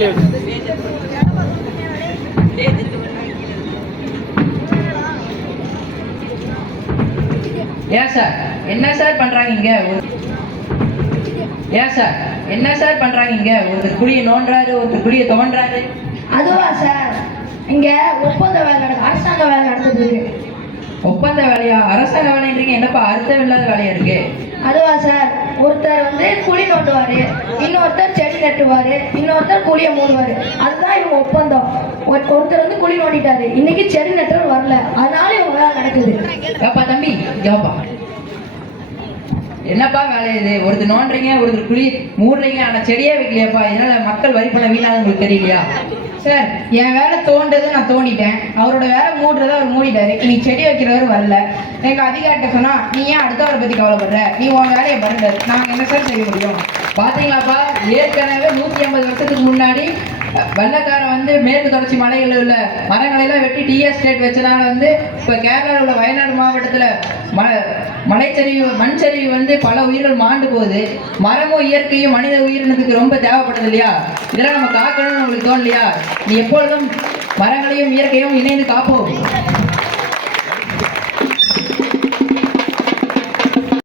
ஏன் சார் என்ன சார் பண்றாங்க இங்க? ஏன் சார் என்ன சார் பண்றாங்க இங்க? ஒருத்தர் குழியை நோண்டுறாரு, ஒருத்தர் குழியை தோன்றாரு. அதுவா சார், இங்க ஒப்பந்த வேலை நடக்குது, அரசாங்க வேலை நடந்துட்டு இருக்கு. ஒப்பந்த வேலையா? அரசாங்க வேலைன்றீங்க, என்னப்பா அர்த்தம் இல்லாத வேலையா இருக்கு? அதுவா சார், ஒருத்தர் குழி நோண்டுவாரு, இன்னொருத்தர் செடி நட்டுவாரு, இன்னொருத்தர் குழியை மூடுவாரு. அதுதான் இவங்க ஒப்பந்தம். ஒருத்தர் குழி நோண்டிட்டாரு, இன்னைக்கு செடி நட்டவர் வரல, அதனால இவங்க வேலை நடக்குது. ஏப்பா தம்பி, ஏப்பா என்னப்பா வேலை இது? ஒருத்தர் நோண்டுறீங்க, ஒருத்தர் குழி மூடுறீங்க, ஆனா செடியே வைக்கலையாப்பா. இதனால மக்கள் வரி பண்ண வீணாக உங்களுக்கு தெரியலையா? சார், என் வேலை தோண்டது நான் தோண்டிட்டேன், அவரோட வேலை மூடுறத அவர் மூடிட்டாரு, இன்னைக்கு செடி வைக்கிறவர் வரல. எங்க அதிகாரிட்ட சொன்னா, நீ ஏன் அடுத்தவரை பத்தி கவலைப்படுற, நீ உன் வேலையை பண்ணுறது, நாங்க என்ன சார் செய்ய முடியும்? பாத்தீங்களாப்பா, ஏற்கனவே 150 வருஷத்துக்கு முன்னாடி வெள்ளக்காரன் மேற்கு தொடர்ச்சி மலைகளில் உள்ள மரங்களை எல்லாம் வெட்டி டீ எஸ்டேட் வச்சதால இப்ப கேரளாவில் உள்ள வயநாடு மாவட்டத்துல மலைச்சரிவு மண் சரிவு பல உயிர்கள் மாண்டு போகுது. மரமும் இயற்கையும் மனித உயிரினத்துக்கு ரொம்ப தேவைப்படுது இல்லையா? இதெல்லாம் நம்ம காக்கணும்னு உங்களுக்கு தோணலையா? நீ எப்பொழுதும் மரங்களையும் இயற்கையும் இணைந்து காப்போம்.